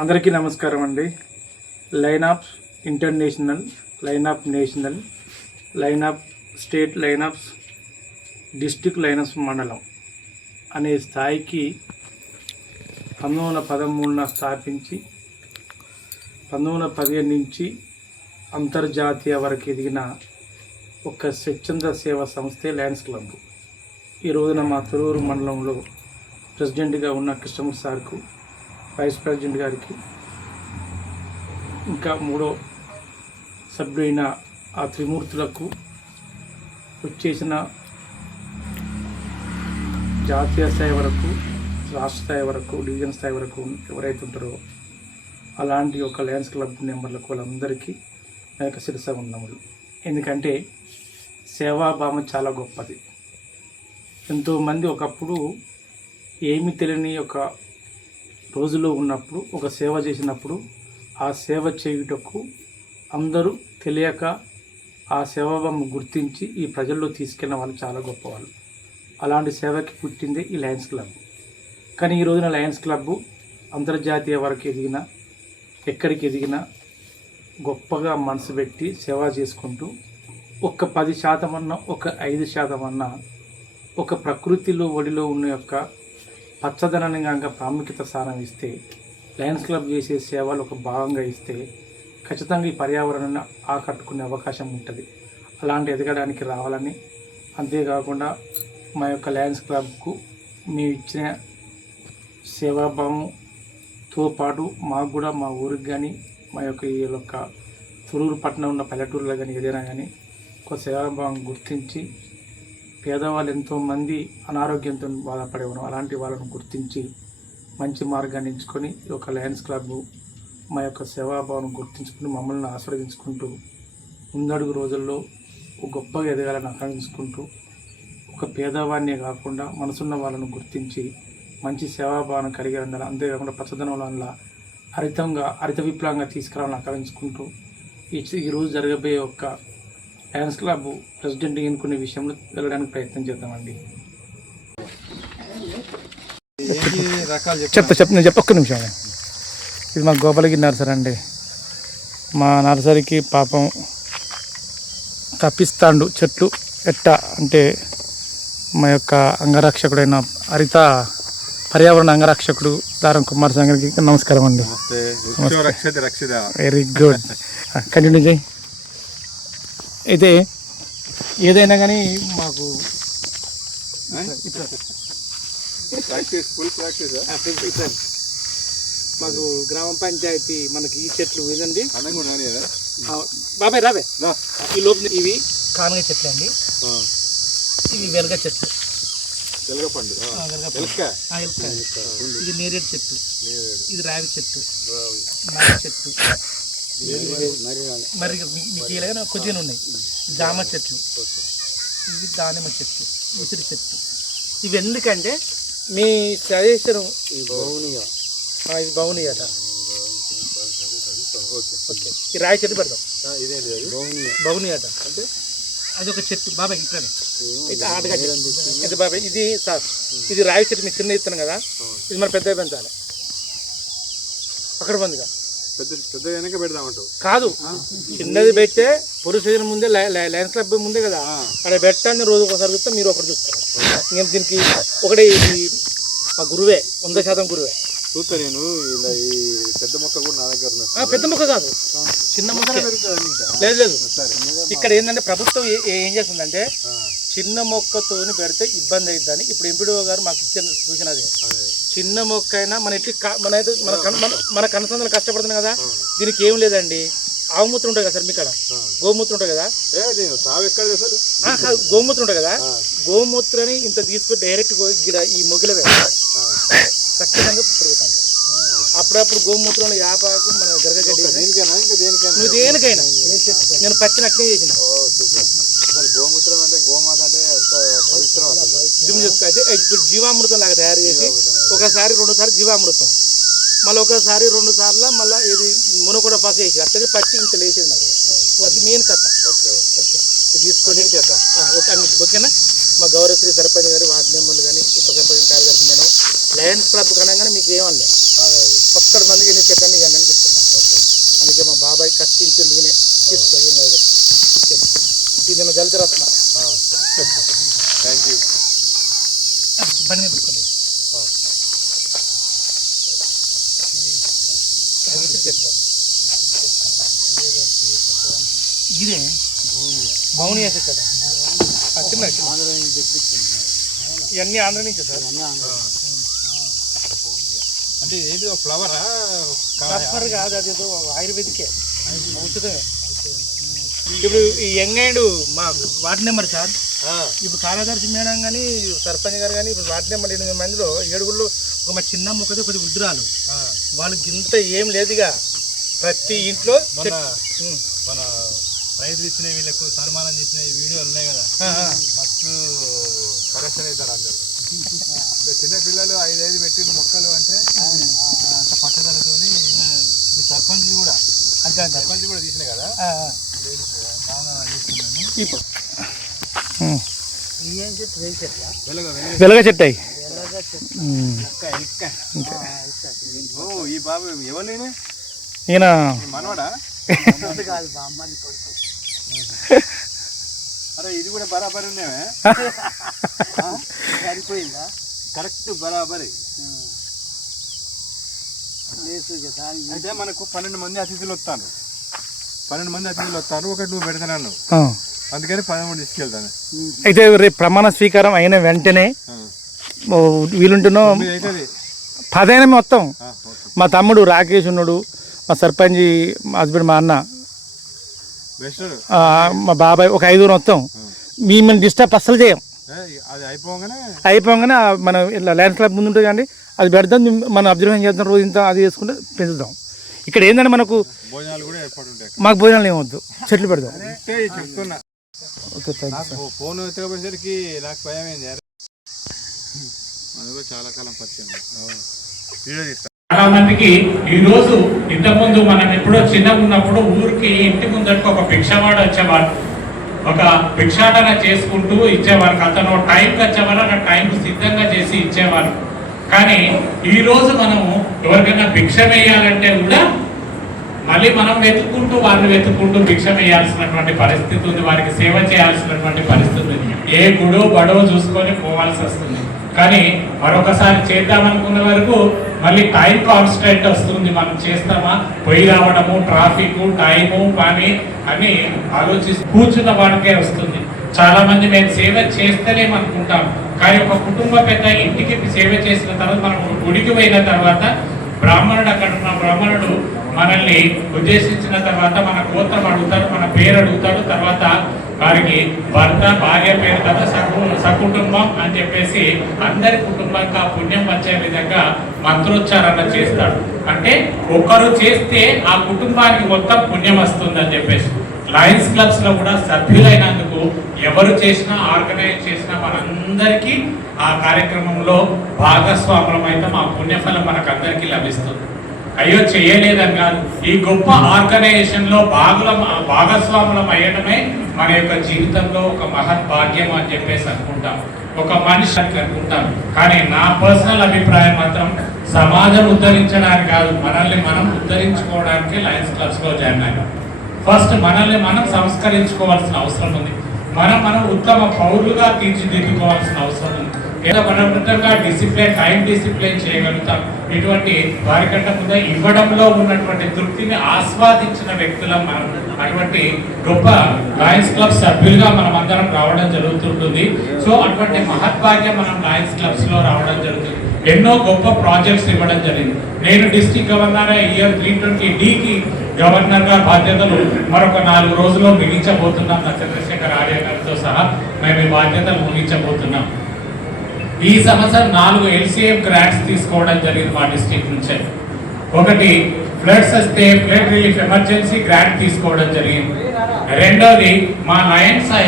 అందరికీ నమస్కారం అండి. Line of international, line of national, line of state, line of district, line of మండలం అనే స్థాయికి 1913 స్థాపించి 1915 నుంచి అంతర్జాతీయ వరకు ఎదిగిన ఒక స్వచ్ఛంద సేవా సంస్థే లయన్స్ క్లబ్. ఈ రోజున మా తొర్రూరు మండలంలో ప్రెసిడెంట్గా ఉన్న కృష్ణమూర్తి సార్కు, వైస్ ప్రెసిడెంట్ గారికి, ఇంకా మూడో సభ్యుడైన ఆ త్రిమూర్తులకు, వచ్చేసిన జాతీయ స్థాయి వరకు, రాష్ట్ర స్థాయి వరకు, డివిజన్ స్థాయి వరకు ఎవరైతే ఉంటారో అలాంటి ఒక లయన్స్ క్లబ్ మెంబర్లకు వాళ్ళందరికీ నా యొక్క శిరస ఉన్నములు. ఎందుకంటే సేవాభావం చాలా గొప్పది. ఎంతోమంది ఒకప్పుడు ఏమి తెలియని ఒక రోజులో ఉన్నప్పుడు ఒక సేవ చేసినప్పుడు ఆ సేవ చేయుటకు అందరూ తెలియక ఆ సేవాభావం గుర్తించి ఈ ప్రజల్లో తీసుకెళ్ళిన వాళ్ళు చాలా గొప్పవాళ్ళు. అలాంటి సేవకి పుట్టిందే ఈ లయన్స్ క్లబ్. కానీ ఈ రోజున లయన్స్ క్లబ్ అంతర్జాతీయ వరకు ఎదిగిన, ఎక్కడికి ఎదిగినా గొప్పగా మనసు పెట్టి సేవ చేసుకుంటూ ఒక 10% అన్నా, ఒక 5% అన్నా ఒక ప్రకృతిలో ఒడిలో ఉన్న యొక్క పచ్చదనాన్ని కనుక ప్రాముఖ్యత స్థానం ఇస్తే, లయన్స్ క్లబ్ చేసే సేవలు ఒక భాగంగా ఇస్తే ఖచ్చితంగా ఈ పర్యావరణాన్ని ఆకట్టుకునే అవకాశం ఉంటుంది. అలాంటి ఎదగడానికి రావాలని, అంతేకాకుండా మా యొక్క లయన్స్ క్లబ్కు మేము ఇచ్చిన సేవాభావంతో పాటు మాకు కూడా మా ఊరికి కానీ, మా యొక్క ఈ యొక్క తొర్రూరు పట్టణం ఉన్న పల్లెటూరులో కానీ ఏదైనా కానీ ఒక సేవాభావం గుర్తించి, పేదవాళ్ళు ఎంతోమంది అనారోగ్యంతో బాధపడేవారు, అలాంటి వాళ్ళను గుర్తించి మంచి మార్గాన్ని ఎంచుకొని ఈ యొక్క లయన్స్ క్లబ్ మా యొక్క సేవాభావం గుర్తించుకుని మమ్మల్ని ఆశీర్వదించుకుంటూ ముందడుగు రోజుల్లో గొప్పగా ఎదగాలని ఆకాంక్షించుకుంటూ ఒక పేదవాడినే కాకుండా మనసున్న వాళ్ళను గుర్తించి మంచి సేవాభావం కలిగి ఉండాలి. అంతేకాకుండా పచ్చదనం వల్ల హరిత విప్లవంగా తీసుకురావాలని ఆకాంక్షించుకుంటూ ఈరోజు జరగబోయే ఒక లయన్స్ క్లబ్ ప్రెసిడెంట్ ఎన్నుకునే విషయంలో వెళ్ళడానికి ప్రయత్నం చేద్దామండి. నేను ఒక్క నిమిషం. ఇది మా గోపాలగిరి నర్సరీ అండి. మా నర్సరీకి పాపం తప్పిస్తాండు చెట్లు ఎట్టా అంటే మా యొక్క అంగరక్షకుడైన పర్యావరణ అంగరక్షకుడు దారం కుమార్ సంగరికి నమస్కారం అండి. వెరీ గుడ్, కంటిన్యూ చేయి. అయితే ఏదైనా కానీ మాకు మాకు గ్రామ పంచాయతీ మనకి ఈ చెట్లు ఇదండి. బాబాయ్ రాబే, ఈ లోపల ఇవి కానగ చెట్లు అండి, ఇవి వెలగ చెట్లు, ఇది నేరేడు చెట్టు, ఇది రావి చెట్టు, మర్రి చెట్టు, మరి మీకు ఇలాగ కొద్దిగా ఉన్నాయి. జామ చెట్లు, ఇవి దానిమ్మ చెట్లు, ఉసిరి చెట్లు. ఇవి ఎందుకంటే మీ సజెషన్ ఇది బాగున్నాయి అట. ఓకే, ఈ రాయి చెట్టు పెడతాం, బాగున్నాయి అట. అంటే అది ఒక చెట్టు బాబాయ్. ఇక్కడ ఆటగడ్డ బాబాయ్, ఇది సార్ ఇది రాయి చెట్టు. మీకు చిన్న ఇస్తాను కదా, ఇది మన పెద్ద పెంచాలి. అక్కడ బందిగా కాదు, చిన్నది పెట్టే పురుష ముందే లయన్స్ క్లబ్ ముందే కదా, అక్కడ పెట్టాన్ని రోజు ఒకసారి చూస్తే మీరు ఒకటి చూస్తారు. ఇంకా దీనికి ఒకటి మా గురువే, 100% గురువే చూస్తా నేను. ఇలా ఈ పెద్ద మొక్క కూడా నా దగ్గర, పెద్ద మొక్క కాదు, చిన్న మొక్క. లేదు ఇక్కడ ఏంటంటే ప్రభుత్వం ఏం చేస్తుందంటే చిన్న మొక్కతోని పెడితే ఇబ్బంది అవుతుందని ఇప్పుడు ఎంపీడీఓ గారు మాకు ఇచ్చిన సూచన. అదే చిన్న మొక్క అయినా మన ఇట్లా మన కనసందలు కష్టపడుతుంది కదా, దీనికి ఏం లేదండి. ఆవుమూత్రం ఉంటుంది కదా సార్, మీ కాడ గోమూత్రం ఉంటుంది కదా, గోమూత్రం ఉంటుంది కదా, గోమూత్రాన్ని ఇంత తీసుకొని డైరెక్ట్ ఈ మొగిల ఖచ్చితంగా పెరుగుతాం. అప్పుడప్పుడు గోమూత్రంలో యాపాకు మన గరగడ్డి, నువ్వు దేనికైనా నేను పచ్చిన అట్నే చేసిన. గోమూత్రం అంటే గోమాత అంటే అయితే ఇప్పుడు జీవామృతం లాగా తయారు చేసి ఒకసారి 2 సార్లు జీవామృతం, మళ్ళీ ఒకసారి 2 సార్లు మళ్ళీ ఇది మున కూడా పసి వేసి అట్లనే పచ్చి ఇంత లేచేది నాకు. అది మెయిన్ కథ. ఓకే, ఇది తీసుకొని చేద్దాం. ఓకే అన్ని ఓకేనా. మా గౌరవశ్రీ సర్పంచ్ గారు, వార్డు మెంబర్లు కానీ, ఉప సర్పంచ్ కార్యదర్శి మేడం, లయన్స్ క్లబ్ కనగానే మీకు ఏమనలే, 10 మందికి ఎన్ని చెట్లని కట్టించండి ఈయనే తీసుకో ఇది జలచరత్న థ్యాంక్ యూ బండి మీద పెట్టుకోండి ఇదే భౌని వేసే కదా చిన్న ఇవన్నీ ఆంధ్ర నుంచే సార్ అంటే ఏంటి ఫ్లవరా ఫ్లవర్ కాదు అది ఏదో ఆయుర్వేదికే ఔషధమే ఇప్పుడు ఈ యంగ్ అండ్ మా వార్డు నెంబర్ సార్ ఇప్పుడు కార్యదర్శి మేడం కానీ సర్పంచ్ గారు కానీ ఇప్పుడు వార్డు నెంబర్ 8 మందిలో 7 ఒక మా చిన్న మొక్కది కొద్ది వృద్ధురాలు వాళ్ళకి ఇంత ఏం లేదుగా ప్రతి ఇంట్లో మన రైతులు ఇచ్చిన వీళ్ళకు సన్మానం చేసిన వీడియోలు ఉన్నాయి కదా మస్తు కరెక్షన్ అవుతారు అందరు చిన్నపిల్లలు 5 పెట్టిన మొక్కలు అంటే అంత పట్టుదలతోని సర్పంచ్ కూడా సర్పంచ్ కూడా తీసినాయి కదా బాగా చేస్తున్నాను ఇప్పుడు వెలగ చెట్టు ఈ బాబు ఎవరు ఈయన మనవాడా అరే ఇది కూడా బరాబరి ఉన్నావే సరిపోయిందా కరెక్ట్ బరాబరి అయితే మనకు 12 మంది అతిథులు వస్తాను 12 మంది అతిథులు వస్తారు ఒకటి నువ్వు పెడతాను అందుకని 13 తీసుకెళ్తాను అయితే రేపు ప్రమాణ స్వీకారం అయిన వెంటనే వీలుంటున్నా 10 మొత్తం మా తమ్ముడు రాకేష్ ఉన్నాడు మా సర్పంచ్ మా హస్బెండ్ మా అన్న మా బాబాయ్ ఒక 5 మొత్తం మేము డిస్టర్బ్ అస్సలు చేయం అది అయిపోగానే మనం ఇట్లా ల్యాండ్స్ క్లబ్ ముందు ఉంటుంది కానీ అది పెడతాం మనం అబ్జర్వేషన్ చేద్దాం రోజు ఇంత అది చేసుకుంటే పెంచుతాం ఇక్కడ ఏంటంటే మనకు భోజనాలు కూడా ఏర్పాటు ఉంటాయి మాకు భోజనాలు ఏమొద్దు చెట్లు పెడతాం చెప్తున్నా ఓకే థ్యాంక్ యూ ఫోన్ ఎత్తకపోయేసరికి నాకు భయం అయింది అది కూడా చాలా కాలం పరిచయం వీడియో తీస్తాను చాలా మందికి ఈ రోజు ఇంతకుముందు మనం ఎప్పుడో చిన్నగా ఉన్నప్పుడు ఊరికి ఇంటి ముందరకు ఒక భిక్షవాడు వచ్చేవాడు ఒక భిక్షాటన చేసుకుంటూ ఇచ్చేవారు అతను టైంకి వచ్చేవారు ఆ టైంకి సిద్ధంగా చేసి ఇచ్చేవారు కానీ ఈ రోజు మనము ఎవరికైనా భిక్ష వేయాలంటే కూడా మళ్ళీ మనం వెతుక్కుంటూ వారిని వెతుక్కుంటూ భిక్ష వేయాల్సినటువంటి పరిస్థితి ఉంది వారికి సేవ చేయాల్సినటువంటి పరిస్థితి ఉంది ఏ గుడో బడో చూసుకొని పోవాల్సి వస్తుంది కానీ మరొకసారి చేద్దామనుకున్న వరకు మళ్ళీ టైం కాన్స్టెంట్ వస్తుంది మనం చేస్తామా పోయి రావడము ట్రాఫిక్ టైము పని అని ఆలోచిస్తూ కూర్చున్న వాడికే వస్తుంది చాలా మంది మేము సేవ చేస్తలేమనుకుంటాం కానీ ఒక కుటుంబ పెద్ద ఇంటికి సేవ చేసిన తర్వాత మనం గుడికి పోయిన తర్వాత బ్రాహ్మణుడు అక్కడ ఉన్న బ్రాహ్మణుడు మనల్ని ఉద్దేశించిన తర్వాత మన గోత్రం అడుగుతాడు మన పేరు అడుగుతాడు తర్వాత వారికి భర్త భార్య పేరు కదా సకుటుంబం అని చెప్పేసి అందరి కుటుంబంగా పుణ్యం వచ్చే విధంగా మంత్రోచ్చారణ చేస్తాడు అంటే ఒకరు చేస్తే ఆ కుటుంబానికి మొత్తం పుణ్యం వస్తుంది అని చెప్పేసి లయన్స్ క్లబ్స్ లో కూడా సభ్యులైనందుకు ఎవరు చేసినా ఆర్గనైజ్ చేసినా మనందరికీ ఆ కార్యక్రమంలో భాగస్వాములం అయితే ఆ పుణ్యఫలం మనకు అందరికీ లభిస్తుంది అయ్యో చేయలేదని కాదు ఈ గొప్ప ఆర్గనైజేషన్ లో భాగస్వాములం అయ్యడమే మన యొక్క జీవితంలో ఒక మహద్భాగ్యం అని చెప్పేసి అనుకుంటాం ఒక మనిషి అనుకుంటాం కానీ నా పర్సనల్ అభిప్రాయం మాత్రం సమాజం ఉద్ధరించడానికి కాదు మనల్ని మనం ఉద్ధరించుకోవడానికి లయన్స్ క్లబ్స్ లో జాయిన్ అయ్యాం ఫస్ట్ మనల్ని మనం సంస్కరించుకోవాల్సిన అవసరం ఉంది మనం ఉత్తమ పౌరులుగా తీర్చిదిద్దుకోవాల్సిన అవసరం ఉంది ఏదో మనగా డిసిప్లిన్ టైం డిసిప్లిన్ చేయగలుగుతాం ఇటువంటి వారికంటే ముందే ఇవ్వడంలో ఉన్నటువంటి తృప్తిని ఆస్వాదించిన వ్యక్తులం మనం అటువంటి గొప్ప లయన్స్ క్లబ్ సభ్యులుగా మనం అందరం రావడం జరుగుతుంటుంది సో అటువంటి మహద్భాగ్యం మనం లయన్స్ క్లబ్స్ లో రావడం జరుగుతుంది ఎన్నో గొప్ప ప్రాజెక్ట్స్ ఇవ్వడం జరిగింది నేను డిస్ట్రిక్ట్ గవర్నర్ ఇయర్ 320Dకి గవర్నర్ గా బాధ్యతలు మరొక 4 రోజుల్లో ముగించబోతున్నాం నా చంద్రశేఖర్ ఆర్య గారితో సహా మేము ఈ బాధ్యతలు ముగించబోతున్నాం ఈ సంవత్సరం 4 LCF గ్రాంట్స్ తీసుకోవడం జరిగింది మా డిస్ట్రిక్ట్ నుంచే ఒకటి ఫ్లడ్స్ వస్తే ఫ్లడ్ రిలీఫ్ ఎమర్జెన్సీ గ్రాంట్ తీసుకోవడం జరిగింది రెండోది మా లయన్స్ ఐ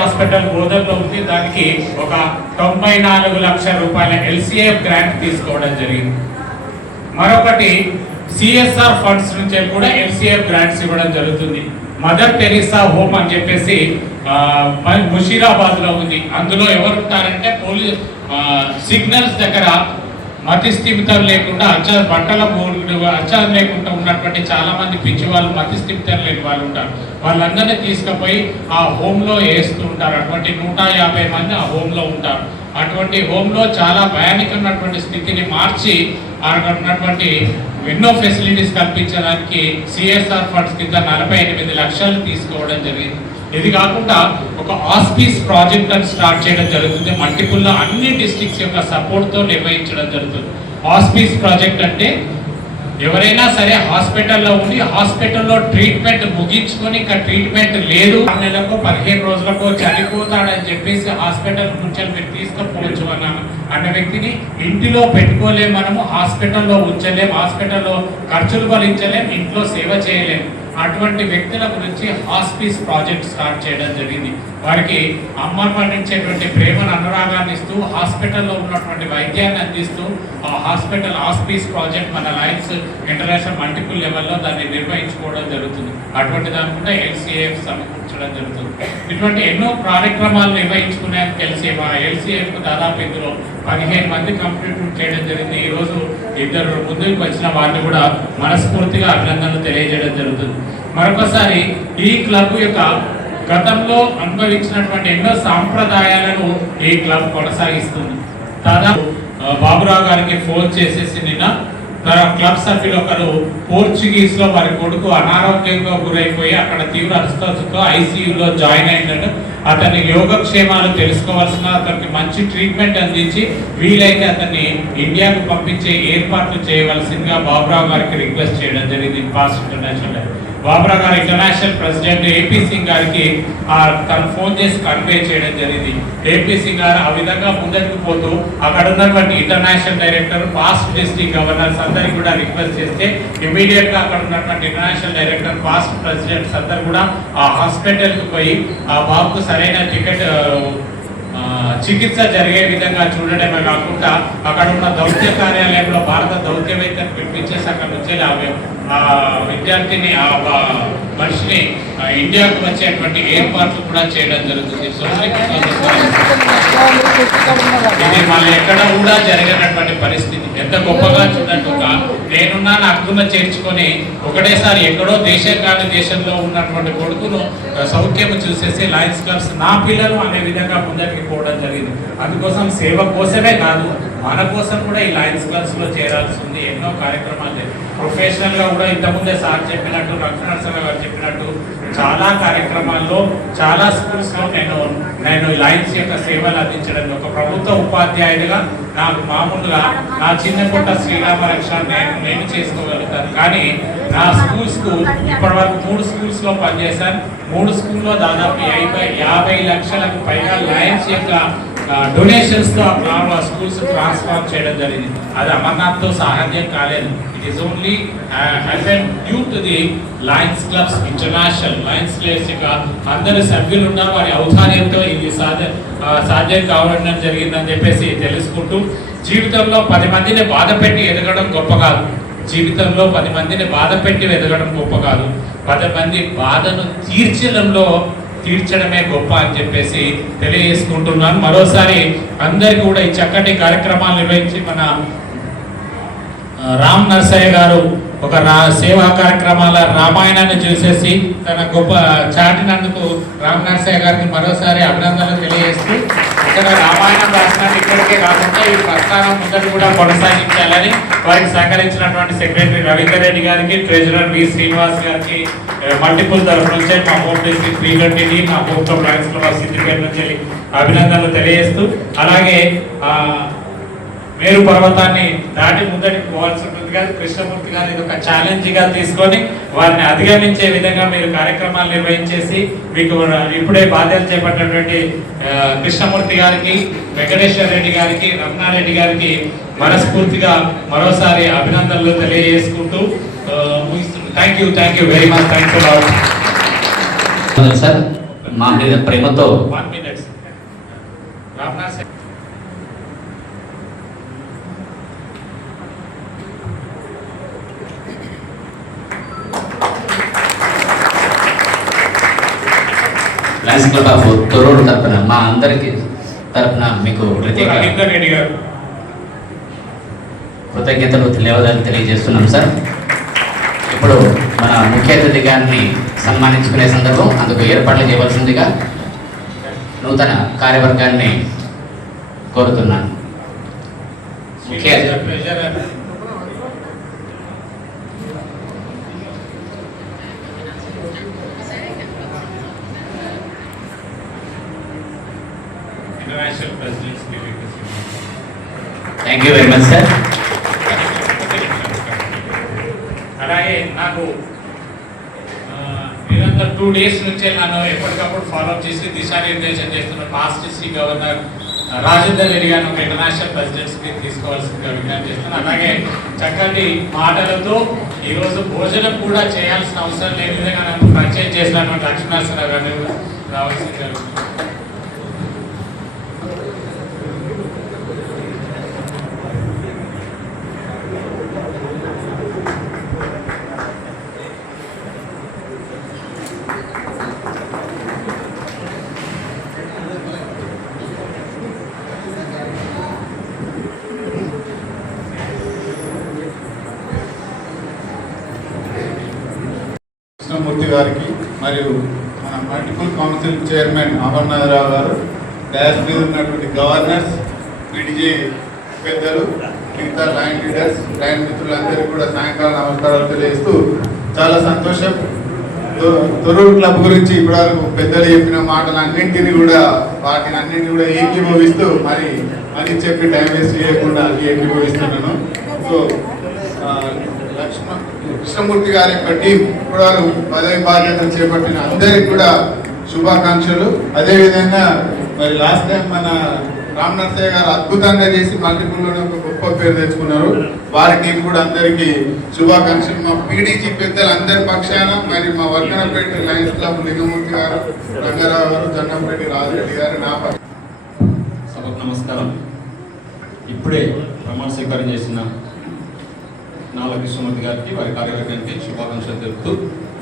హాస్పిటల్ గోదావరిలో ఉంది దానికి ఒక 94 లక్షల రూపాయల LCF గ్రాంట్ తీసుకోవడం జరిగింది మరొకటి CSR ఫండ్స్ నుంచి కూడా LCF గ్రాంట్స్ ఇవ్వడం జరుగుతుంది మదర్ టెరిసా హోమ్ అని చెప్పేసి ముషీరాబాద్ లో ఉంది అందులో ఎవరు ఉంటారంటే పోలీస్ సిగ్నల్స్ దగ్గర మతి స్థిమితం లేకుండా బట్టల అచ్చాలు లేకుండా ఉన్నటువంటి చాలా మంది పిచ్చి వాళ్ళు, మతి స్థిమితం లేని వాళ్ళు ఉంటారు. వాళ్ళందరినీ తీసుకుపోయి ఆ హోమ్లో వేస్తూ ఉంటారు. అటువంటి 150 మంది ఆ హోమ్లో ఉంటారు. అటువంటి హోమ్లో చాలా భయానకమైనటువంటి స్థితిని మార్చి అక్కడ ఉన్నటువంటి ఎన్నో ఫెసిలిటీస్ కల్పించడానికి సిఎస్ఆర్ ఫండ్స్ కింద 48 లక్షలు తీసుకోవడం జరిగింది. ఇది కాకుండా ఒక ఆస్పీస్ ప్రాజెక్ట్ అని స్టార్ట్ చేయడం జరుగుతుంది. మల్టిపుల్లో అన్ని డిస్ట్రిక్ట్స్ యొక్క సపోర్ట్తో నిర్వహించడం జరుగుతుంది. ఆస్పీస్ ప్రాజెక్ట్ అంటే ఎవరైనా సరే హాస్పిటల్లో ఉండి హాస్పిటల్లో ట్రీట్మెంట్ ముగించుకొని ఇంకా ట్రీట్మెంట్ లేదు, 6 నెలలకు 15 రోజులకు చనిపోతాడని చెప్పేసి హాస్పిటల్ నుంచి మీరు తీసుకుపోవచ్చు అన్న వ్యక్తిని ఇంటిలో పెట్టుకోలేము, మనము హాస్పిటల్లో ఉంచలేము, హాస్పిటల్లో ఖర్చులు భరించలేము, ఇంట్లో సేవ చేయలేము. అటువంటి వ్యక్తుల గురించి హాస్పీస్ ప్రాజెక్ట్ స్టార్ట్ చేయడం జరిగింది. వారికి అమ్మపడించేటువంటి ప్రేమను, అనురాగాన్ని ఇస్తూ హాస్పిటల్లో ఉన్నటువంటి వైద్యాన్ని అందిస్తూ ఆ హాస్పిటల్ హాస్పీస్ ప్రాజెక్ట్ మన లయన్స్ ఇంటర్నేషనల్ మల్టిపుల్ లెవెల్లో దాన్ని నిర్వహించుకోవడం జరుగుతుంది. అటువంటి దానికుండా ఎల్సీఎఫ్ సమకూర్చడం జరుగుతుంది. ఇటువంటి ఎన్నో కార్యక్రమాలు నిర్వహించుకునే ఎల్సీఎఫ్ దాదాపు ఇందులో 15 మంది కంప్లీట్ చేయడం జరిగింది. ఈరోజు 2 ముందుకు వచ్చిన వారిని కూడా మనస్ఫూర్తిగా అభినందనలు తెలియజేయడం జరుగుతుంది. మరొకసారి ఈ క్లబ్ యొక్క గతంలో అనుభవించినటువంటి ఎన్నో సాంప్రదాయాలను ఈ క్లబ్ కొనసాగిస్తుంది. దాదాపు బాబురావు గారికి ఫోన్ చేసేసి నిన్న క్లబ్ సభ్యులు ఒకరు పోర్చుగీస్ లో వారి కొడుకు అనారోగ్యంగా గురైపోయి అక్కడ తీవ్ర అస్వస్థతతో ఐసీయూలో జాయిన్ అయినాడు. అతని యోగక్షేమాలు తెలుసుకోవాల్సిన, అతనికి మంచి ట్రీట్మెంట్ అందించి వీలైతే అతన్ని ఇండియాకు పంపించే ఏర్పాట్లు చేయవలసిందిగా బాబురావు గారికి రిక్వెస్ట్ చేయడం జరిగింది. పాస్ట్ ఇంటర్నేషనల్ బాబురావు గారు ఇంటర్నేషనల్ ప్రెసిడెంట్ ఏపీ సింగ్ గారికి తను ఫోన్ చేసి కన్వే చేయడం జరిగింది. ఏపీ సింగ్ గారు ఆ విధంగా ముందరికి పోతూ అక్కడ ఉన్నటువంటి international director, past district governors అందరికి కూడా రిక్వెస్ట్ చేస్తే ఇమీడియట్ గా అక్కడ ఉన్నటువంటి ఇంటర్నేషనల్ డైరెక్టర్, పాస్ట్ ప్రెసిడెంట్స్ అందరు కూడా ఆ హాస్పిటల్కి పోయి ఆ బాబుకు సరైన చికిత్స జరిగే విధంగా చూడడమే కాకుండా అక్కడ ఉన్న దౌత్య కార్యాలయంలో భారత దౌత్యవేత్తను పిలిపించేసి అక్కడ నుంచి విద్యార్థిని ఆ మనిషిని ఇండియాకు వచ్చేటువంటి ఏర్పాట్లు కూడా చేయడం జరుగుతుంది. ఇది మళ్ళీ ఎక్కడ కూడా జరిగినటువంటి పరిస్థితి. ఎంత గొప్పగా చూడండి, ఒక నేనున్నా నా అక్కున చేర్చుకొని ఒకటేసారి ఎక్కడో దేశం కాని దేశంలో ఉన్నటువంటి కొడుకును సౌఖ్యము చూసేసి లయన్స్ క్లబ్స్ నా పిల్లలు అనే విధంగా ముందరికి పోవడం జరిగింది. అందుకోసం సేవ కోసమే కాదు, మన కోసం కూడా ఈ లయన్స్ క్లబ్స్ లో చేరాల్సి ఉంది. ఎన్నో కార్యక్రమాలు ప్రొఫెషనల్ గా కూడా ఇంతకుముందే సార్ చెప్పినట్టు, రక్షణ గారు చెప్పినట్టు చాలా కార్యక్రమాల్లో చాలా స్కూల్స్ లో నేను లయన్స్ యొక్క సేవలు అందించడం, ఒక ప్రభుత్వ ఉపాధ్యాయుడిగా నాకు మామూలుగా నా చిన్న పుట్ట శ్రీరామ రక్షణ నేను చేసుకోగలుగుతాను. కానీ నా స్కూల్స్ కు ఇప్పటి వరకు 3 స్కూల్స్ లో పనిచేశాను. 3 స్కూల్లో దాదాపు 50 లక్షలకు పైగా లయన్స్ యొక్క డొనేషన్స్ తో ఆ స్కూల్స్ ట్రాన్స్ఫార్మ్ చేయడం జరిగింది. అది అమర్నాథ్ తో సాధ్యం కాలేదు. It is only happen due to the Lions clubs international. Lions clubs యొక్క అందరు సభ్యులు ఉన్నారు, వారి ఔదార్యంతో ఇది సాధ్యం కావడం జరిగిందని చెప్పేసి తెలుసుకుంటూ, జీవితంలో 10 మందిని బాధ పెట్టి ఎదగడం గొప్ప కాదు. జీవితంలో 10 మందిని బాధ పెట్టి ఎదగడం గొప్ప కాదు, 10 మంది బాధను తీర్చడమే గొప్ప అని చెప్పేసి తెలియజేసుకుంటున్నాను. మరోసారి అందరికీ కూడా ఈ చక్కటి కార్యక్రమాలు నిర్వహించి మన రామ్ నర్సయ్య గారు ఒక సేవా కార్యక్రమాల రామాయణాన్ని చూసేసి తన గొప్ప చాటినందుకు రామ్ నర్సయ్య గారికి మరోసారి అభినందనలు తెలియజేస్తూ, ఇక్కడ రామాయణం రాసినట్టు ఇక్కడికే కాకుండా ఈ ప్రస్థానం ముందర కూడా కొనసాగించాలని వారికి సహకరించినటువంటి సెక్రటరీ రవీందర్ రెడ్డి గారికి, ట్రెజరర్ వి శ్రీనివాస్ గారికి, మల్టిపుల్ తరఫు నుంచి మా హోమ్ డిస్ట్రిక్ట్ శ్రీగడ్డిని, మా home town Lions club Siddipet నుంచి అభినందనలు తెలియజేస్తూ, అలాగే మేరు పర్వతాన్ని దాటి ముందరికి పోవాల్సి ఉంటుంది కదా కృష్ణమూర్తి గారు, ఇది ఒక ఛాలెంజ్ గా తీసుకొని వారిని అధిగమించే విధంగా మీరు కార్యక్రమాలు నిర్వహించేసి మీకు ఇప్పుడే బాధ్యత చేపట్టినటువంటి కృష్ణమూర్తి గారికి, వెంకటేశ్వర రెడ్డి గారికి, రమణారెడ్డి గారికి మనస్ఫూర్తిగా మరోసారి అభినందనలు తెలియజేసుకుంటూ thank you very much. Thanks sir. మా మీద ప్రేమతో 1 minute Ramanath Lions Club of Torrur తరపున మా అందరికి తరపున మీకు ప్రత్యేక రెడ్డి గారు కృతజ్ఞతలు తెలియజేస్తున్నాం సార్. ఇప్పుడు మన ముఖ్య అతిథి గారిని సన్మానించుకునే సందర్భం, అందుకు ఏర్పాట్లు చేయవలసిందిగా నూతన కార్యవర్గాన్ని కోరుతున్నాను. ముఖ్య thank you very much sir. అలాగే నాకు మీరంతా 2 days నుంచే నన్ను ఎప్పటికప్పుడు ఫాలోఅప్ చేసి దిశానిర్దేశం చేస్తున్న పాస్ట్ శ్రీ గవర్నర్ రాజేందర్ రెడ్డి గారిని ఒక ఇంటర్నేషనల్ ప్రెసిడెంట్స్కి తీసుకోవాల్సిందిగా విజ్ఞప్తి చేస్తున్నాను. అలాగే చక్కటి మాటలతో ఈరోజు భోజనం కూడా చేయాల్సిన అవసరం లేని విధంగా నన్ను పరిచయం చేసినటువంటి లక్ష్మీనరసింహరావు గారిని కూడా రావాల్సిందిగా. కృష్ణమూర్తి గారికి మరియు మన మల్టిపుల్ కౌన్సిల్ చైర్మన్ అమర్నాథరావు గారు, డాష్ మీద ఉన్నటువంటి గవర్నర్స్, పీడీజీ పెద్దలు, మిగతా లైన్ లీడర్స్, లైన్ మిత్రులందరికీ కూడా సాయంకాలం నమస్కారాలు తెలియజేస్తూ చాలా సంతోషం. తొర్రూరు క్లబ్ గురించి ఇప్పటివరకు పెద్దలు చెప్పిన మాటలన్నింటినీ కూడా ఏకీభవిస్తూ మరి చెప్పి టైం వేస్ట్ చేయకుండా ఏకీభవిస్తున్నాను. సో కృష్ణమూర్తి గారి యొక్క టీం కూడా పదవి బాధ్యతలు చేపట్టిన అందరికి కూడా శుభాకాంక్షలు. అదేవిధంగా మరి లాస్ట్ టైం మన రామ్ నరసయ్య గారు అద్భుతంగా చేసి మల్టిపుల్లోనే ఒక గొప్ప పేరు తెచ్చుకున్నారు. వారి టీం కూడా అందరికీ శుభాకాంక్షలు. మా పీడీజీ పెద్దలు అందరి పక్షాన మరి మా వర్కనపేట లయన్స్ క్లబ్ లింగమూర్తి గారు, రంగారావు గారు, జన్నంపేట రాజరెడ్డి గారు, నా సభకు నమస్కారం. ఇప్పుడే ప్రమాణ స్వీకారం చేసిన నాల కృష్ణమూర్తి గారికి, వారి కార్యవర్గానికి శుభాకాంక్షలు తెలుపుతూ,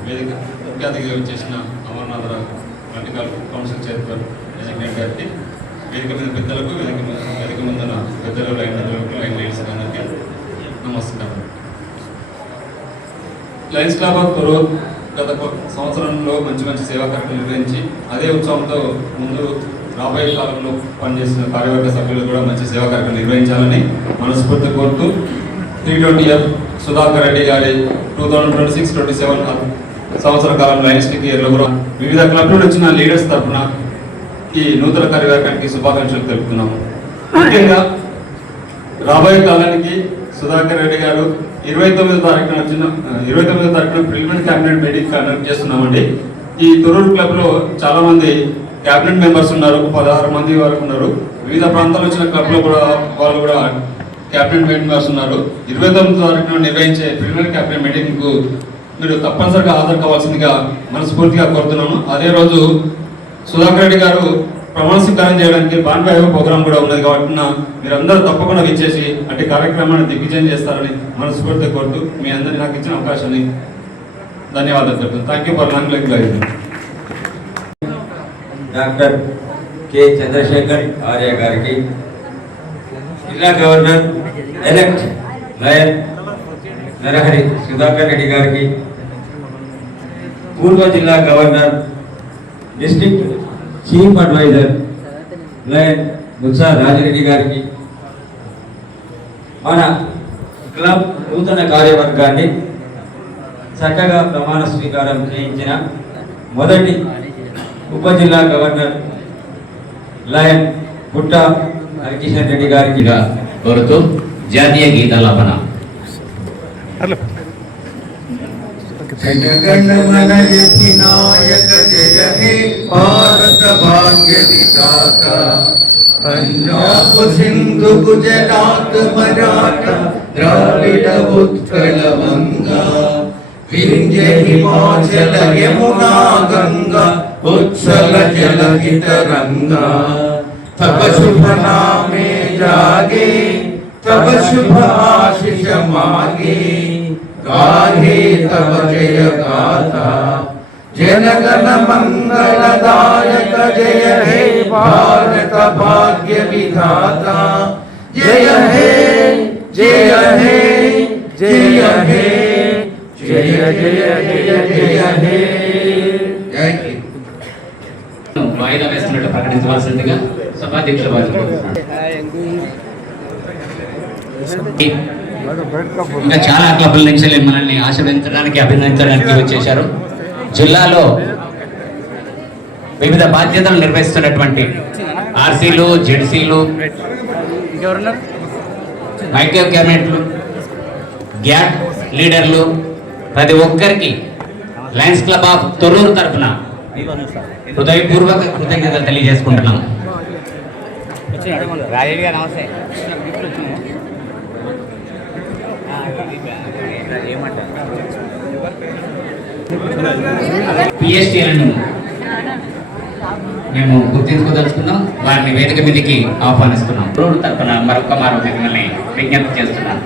వేదిక ముఖ్య అతిథిగా వచ్చేసిన అమర్నాథరావు పొలిటికల్ కౌన్సిల్ చైర్మన్ డెసిగ్నేట్ గారికి, వేదిక మీద పెద్దలకు, వేదిక ముందున పెద్దలు, లైన్ లీడర్స్ అందరికీ నమస్కారం. లయన్స్ క్లబ్ ఆఫ్ తొర్రూరు గత సంవత్సరంలో మంచి సేవా కార్యక్రమాలు నిర్వహించి అదే ఉత్సవంతో ముందు రాబోయే కాలంలో పనిచేసిన కార్యవర్గ సభ్యులు కూడా మంచి సేవా కార్యక్రమం నిర్వహించాలని మనస్ఫూర్తి కోరుతూ 320F సుధాకర్ రెడ్డి గారి 2026-27 సంవత్సర కాలంలో లయన్స్కి ఎర్రగురు వివిధ క్లబ్ల నుంచి వచ్చిన లీడర్స్ తరఫున ఈ నూతన కార్యవర్గానికి శుభాకాంక్షలు తెలుపుతున్నాము. ముఖ్యంగా రాబోయే కాలానికి సుధాకర్ రెడ్డి గారు 29వ తారీఖున ప్రిలిమినరీ క్యాబినెట్ మీటింగ్ కండక్ట్ చేస్తున్నామండి. ఈ తొర్రూరు క్లబ్లో చాలా మంది క్యాబినెట్ మెంబర్స్ ఉన్నారు, 16 మంది వరకు ఉన్నారు. వివిధ ప్రాంతాల వచ్చిన క్లబ్లో కూడా వాళ్ళు కూడా క్యాబినెట్ మెంబర్స్ ఉన్నారు. 29వ తారీఖున నిర్వహించే ప్రిలిమినరీ క్యాబినెట్ మీటింగ్కు మీరు తప్పనిసరిగా హాజరు కావాల్సిందిగా మనస్ఫూర్తిగా కోరుతున్నాను. అదే రోజు సుధాకర్ రెడ్డి గారు ప్రమాణ స్వీకారం చేయడానికి బాండ్ వైభవ ప్రోగ్రాం కూడా ఉన్నది కాబట్టి మీరందరూ తప్పకుండా విచ్చేసి అటు కార్యక్రమాన్ని దిగ్విజయం చేస్తారని మనస్ఫూర్తిగా కోరుతూ మీ అందరినీ నాకు ఇచ్చిన అవకాశాన్ని ధన్యవాదాలు తెలుపుతాను. Thank you for long life. Doctor K Chandrasekhar Arya గారికి, జిల్లా governor elect lion Narahari Sudhakar Reddy గారికి, పూర్వ జిల్లా governor district chief advisor lion Butsa Rajireddy గారికి, మన క్లబ్ నూతన కార్యవర్గాన్ని చక్కగా ప్రమాణ స్వీకారం చేయించిన మొదటి ఉప జిల్లా గవర్నర్ లయన్ పుట్ట హరికిషన్ రెడ్డి గారికి కోరుతూ జాతీయ గీతాలాపన. జగన్మన నాయక జయ హే భారత భాగ్య విధాత, పంజాబ్ సింధు గుజరాత్ మరాఠ ద్రావిడ ఉత్కళ వంగా, వింధ్య హిమాచల యమునా గంగా ఉత్సల జలహిత రంగా, तब शुभ नामे जागे तब शुभ आशीष मागे, गाहे तब जय गाथा जनगण मंगलदायक, जय हे भारत भाग्य विधाता, जय हे జయ హే జయ హే జయ జయ జయ జయ హే. జై హింద్. వాయిదా వేస్తున్నట్టు ప్రకటించవలసిందిగా సభాధ్యక్షుల వారు ఇంకా చాలా క్లబ్ల నుంచి మనల్ని ఆశీర్వదించడానికి అభినందించడానికి వచ్చేశారు. జిల్లాలో వివిధ బాధ్యతలు నిర్వహిస్తున్నటువంటి ఆర్సీలు, జెడ్సీలు, మైక్రో క్యాబినెట్లు, గ్యాప్ లీడర్లు ప్రతి ఒక్కరికి లయన్స్ క్లబ్ ఆఫ్ తొర్రూరు తరఫున హృదయపూర్వక కృతజ్ఞతలు తెలియజేసుకుంటున్నాం. పిఎస్టీలను మేము గుర్తించుకోదలుచుకున్నాం. వారిని వేదిక మీదకి ఆహ్వానిస్తున్నాం. రోడ్డు తరఫున మరొక మిమ్మల్ని విజ్ఞప్తి చేస్తున్నాం.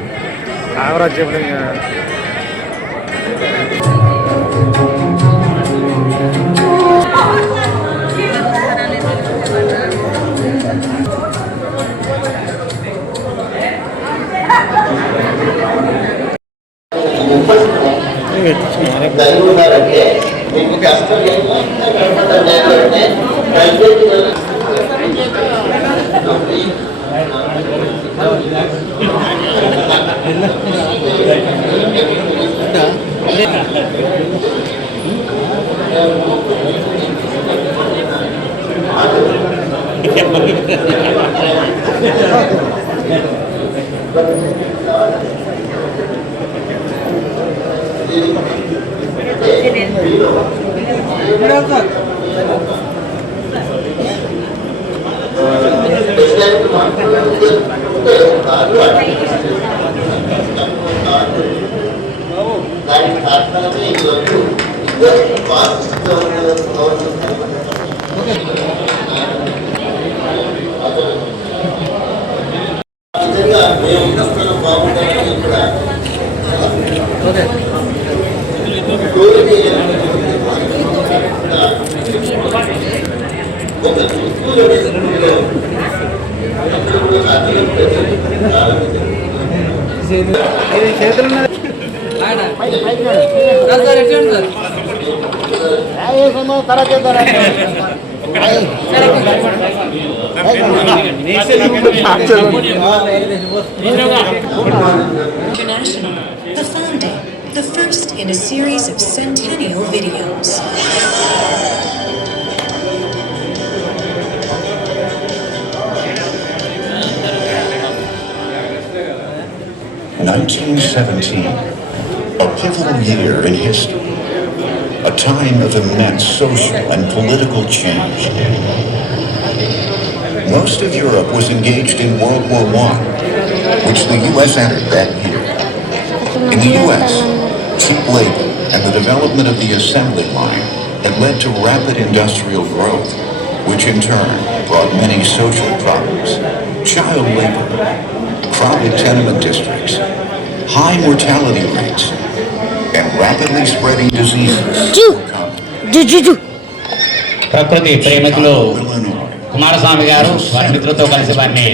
చదువున్నారంటే మీకు కష్టం అంటే దానికి కారణమే ఇవ్వదు. మేము బాగుంటామని కూడా International, the founding, the first in a series of centennial videos. (1917), a pivotal year in history, a time of immense social and political change. Most of Europe was engaged in World War I, which the U.S. entered that year. In the U.S., cheap labor and the development of the assembly line had led to rapid industrial growth, which in turn brought many social problems: child labor, crowded tenement districts, high mortality rates, and rapidly spreading diseases. ప్రకృతి ప్రేమికులు కుమారస్వామి గారు వారి మిత్రులతో కలిసి వారిని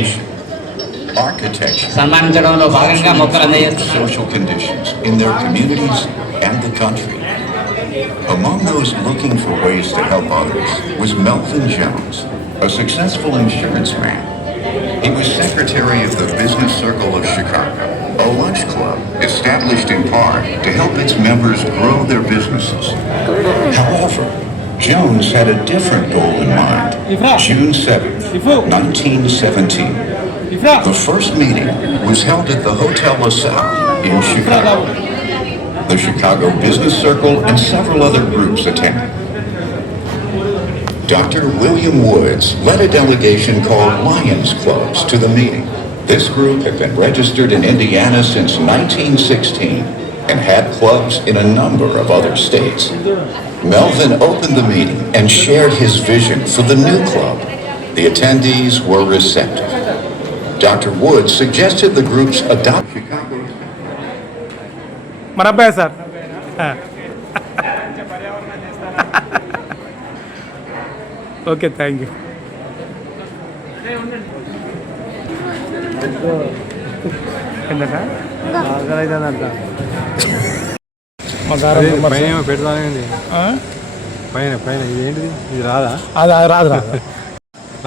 సన్మానించడంలో భాగంగా మొక్కలు అందజేస్తున్నారు. Social conditions in their communities and the country. Among those looking for ways to help others was Melvin Jones, a successful insurance man. He was secretary of the Business Circle of Chicago, a lunch club established in part to help its members grow their businesses. However, Jones had a different goal in mind. June 7th, 1917. The first meeting was held at the Hotel LaSalle in Chicago. The Chicago Business Circle and several other groups attended. Dr. William Woods led a delegation called Lions Clubs to the meeting. This group had been registered in Indiana since 1916 and had clubs in a number of other states. Melvin opened the meeting and shared his vision for the new club. The attendees were receptive. Dr. Woods suggested the groups adopt Chicago. మన అబ్బాయి sir okay thank you ఎందుక పెడతానండి పైన పైన ఇది ఏంటిది ఇది రాదా అది రాదు రాదు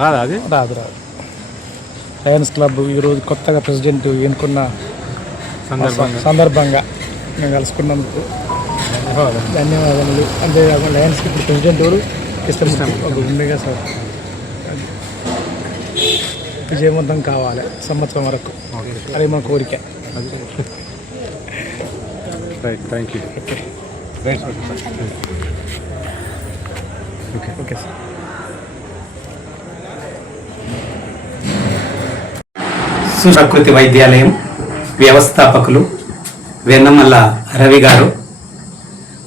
రాదా అది రాదు రాదు లయన్స్ క్లబ్ ఈరోజు కొత్తగా ప్రెసిడెంట్ ఎన్నుకున్న సందర్భంగా మేము కలుసుకున్నందుకు ధన్యవాదములు. అంతేకాకుండా లయన్స్కి ఇప్పుడు ప్రెసిడెంట్ ఎవరు ఇష్టం ఒక ఉండేగా సార్ విజయవంతం కావాలి సంవత్సరం వరకు, అది మా కోరిక. Right, thank you. Okay okay sir. ప్రకృతి వైద్యాలయం వ్యవస్థాపకులు వెన్నమల్ల రవి గారు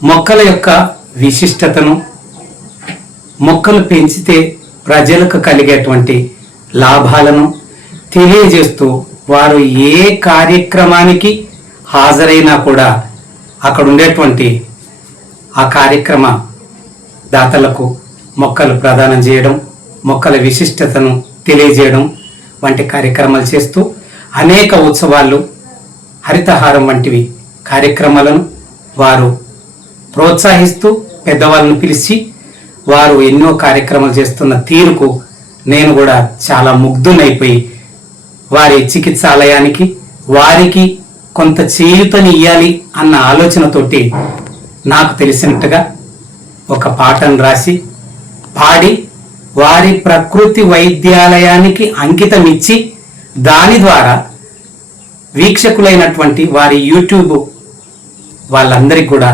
మొక్కల యొక్క విశిష్టతను, మొక్కలు పెంచితే ప్రజలకు కలిగేటువంటి లాభాలను తెలియజేస్తూ వారు ఏ కార్యక్రమానికి హాజరైనా కూడా అక్కడ ఉండేటువంటి ఆ కార్యక్రమ దాతలకు మొక్కలు ప్రదానం చేయడం, మొక్కల విశిష్టతను తెలియజేయడం వంటి కార్యక్రమాలు చేస్తూ అనేక ఉత్సవాలు, హరితహారం వంటివి కార్యక్రమాలను వారు ప్రోత్సహిస్తూ పెద్దవాళ్ళను పిలిచి వారు ఎన్నో కార్యక్రమాలు చేస్తున్న తీరుకు నేను కూడా చాలా ముగ్ధునైపోయి వారి చికిత్సాలయానికి వారికి కొంత చేయూతని ఇవ్వాలి అన్న ఆలోచనతోటి నాకు తెలిసినట్టుగా ఒక పాటను రాసి పాడి వారి ప్రకృతి వైద్యాలయానికి అంకితం ఇచ్చి దాని ద్వారా వీక్షకులైనటువంటి వారి యూట్యూబ్ వాళ్ళందరికీ కూడా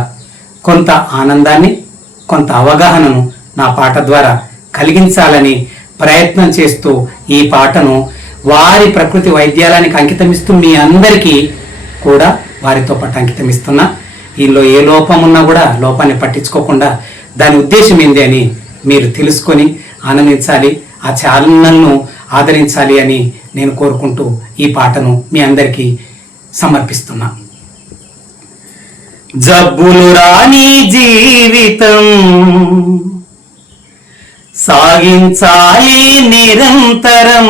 కొంత ఆనందాన్ని, కొంత అవగాహనను నా పాట ద్వారా కలిగించాలని ప్రయత్నం చేస్తూ ఈ పాటను వారి ప్రకృతి వైద్యాలయానికి అంకితమిస్తూ మీ అందరికీ కూడా వారితో పాటు అంకితమిస్తున్నా. దీనిలో ఏ లోపం ఉన్నా కూడా లోపాన్ని పట్టించుకోకుండా దాని ఉద్దేశం ఏంది అని మీరు తెలుసుకొని ఆనందించాలి, ఆ ఛానల్ను ఆదరించాలి అని నేను కోరుకుంటూ ఈ పాటను మీ అందరికీ సమర్పిస్తున్నా. జబ్బులు రాని జీవితం సాగించాలి నిరంతరం,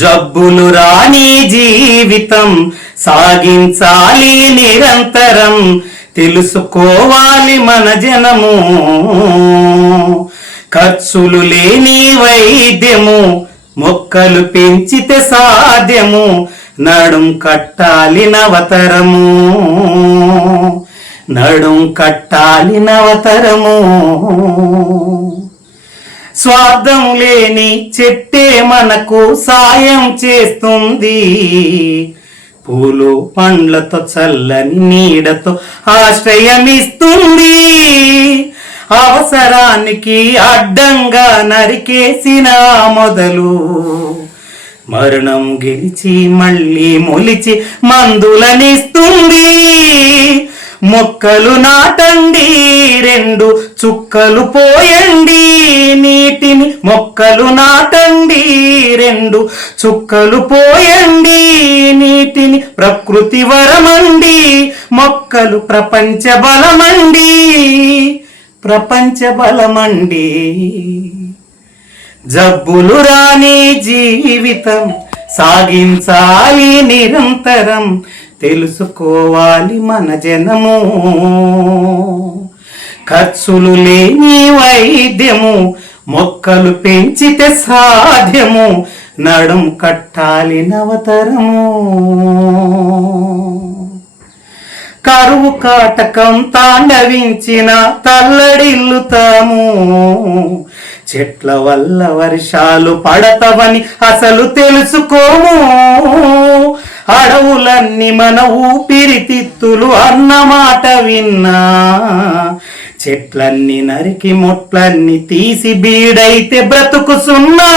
జబ్బులు రాని జీవితం సాగించాలి నిరంతరం, తెలుసుకోవాలి మన జనము ఖర్చులు లేని వైద్యము, మొక్కలు పెంచితే సాధ్యము, నడుం కట్టాలి నవతరము, నడుం కట్టాలి నవతరము. స్వార్థం లేని చెట్టే మనకు సాయం చేస్తుంది, పూలు పండ్లతో చల్లని నీడతో ఆశ్రయమిస్తుంది, అవసరానికి అడ్డంగా నరికేసిన మొదలు మరణం గెలిచి మళ్ళీ మొలిచి మందులనిస్తుంది. మొక్కలు నాటండి, రెండు చుక్కలు పోయండి నీటిని, మొక్కలు నాటండి, రెండు చుక్కలు పోయండి నీటిని, ప్రకృతి వరమండి, మొక్కలు ప్రపంచ బలమండి, ప్రపంచ బలమండి. జబ్బులు రాని జీవితం సాగించాలి నిరంతరం, తెలుసుకోవాలి మన జనము ఖర్చులు లేని వైద్యము, మొక్కలు పెంచితే సాధ్యము, నడుం కట్టాలి నవతరము. కరువు కాటకం తాండవించిన తల్లడిల్లుతాము, చెట్ల వల్ల వర్షాలు పడతవని అసలు తెలుసుకోము, అడవులన్నీ మన ఊపిరితిత్తులు అన్నమాట విన్నా, చెట్లన్నీ నరికి మొట్లన్నీ తీసి బీడైతే బ్రతుకు సున్నా.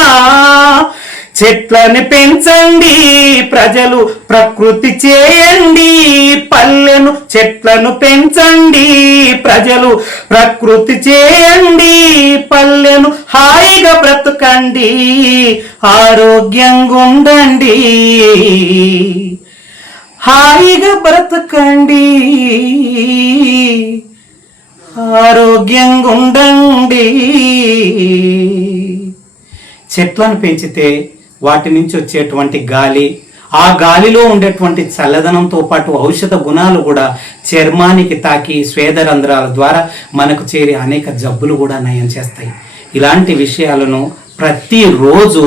చెట్లని పెంచండి ప్రజలు, ప్రకృతి చేయండి పల్లెను, చెట్లను పెంచండి ప్రజలు, ప్రకృతి చేయండి పల్లెను, హాయిగా బ్రతకండి ఆరోగ్యంగా ఉండండి, హాయిగా బ్రతకండి ఆరోగ్యంగా ఉండండి. చెట్లను పెంచితే వాటి నుంచి వచ్చేటువంటి గాలి, ఆ గాలిలో ఉండేటువంటి చల్లదనంతో పాటు ఔషధ గుణాలు కూడా చర్మానికి తాకి స్వేదరంధ్రాల ద్వారా మనకు చేరి అనేక జబ్బులు కూడా నయం చేస్తాయి. ఇలాంటి విషయాలను ప్రతిరోజు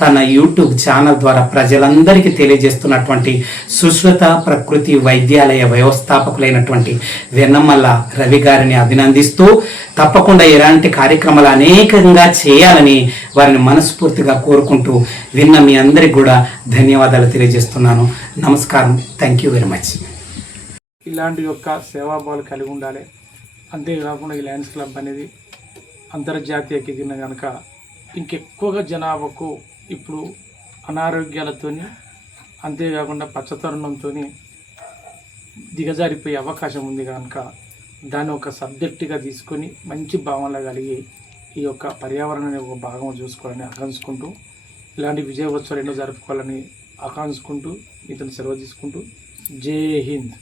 తన యూట్యూబ్ ఛానల్ ద్వారా ప్రజలందరికీ తెలియజేస్తున్నటువంటి సుశ్రుత ప్రకృతి వైద్యాలయ వ్యవస్థాపకులైనటువంటి వెన్నమల్ల రవి గారిని అభినందిస్తూ, తప్పకుండా ఇలాంటి కార్యక్రమాలు అనేకంగా చేయాలని వారిని మనస్ఫూర్తిగా కోరుకుంటూ విన్న మీ అందరికి కూడా ధన్యవాదాలు తెలియజేస్తున్నాను. నమస్కారం. Thank you very much. ఇలాంటి యొక్క సేవాభావాలు కలిగి ఉండాలి. అంతేకాకుండా ఈ లయన్స్ క్లబ్ అనేది అంతర్జాతీయకి ఎదిగిన కనుక ఇంకెక్కువగా జనాభాకు ఇప్పుడు అనారోగ్యాలతో, అంతేకాకుండా పచ్చతరుణంతో దిగజారిపోయే అవకాశం ఉంది కనుక దాన్ని ఒక సబ్జెక్టుగా తీసుకొని మంచి భావనలు కలిగి ఈ యొక్క పర్యావరణాన్ని ఒక భాగం చూసుకోవాలని ఆకాంక్షించుకుంటూ, ఇలాంటి విజయోత్సవాలు ఎన్నో జరుపుకోవాలని ఆకాంక్షించుకుంటూ ఇతను సెలవు తీసుకుంటూ జై హింద్.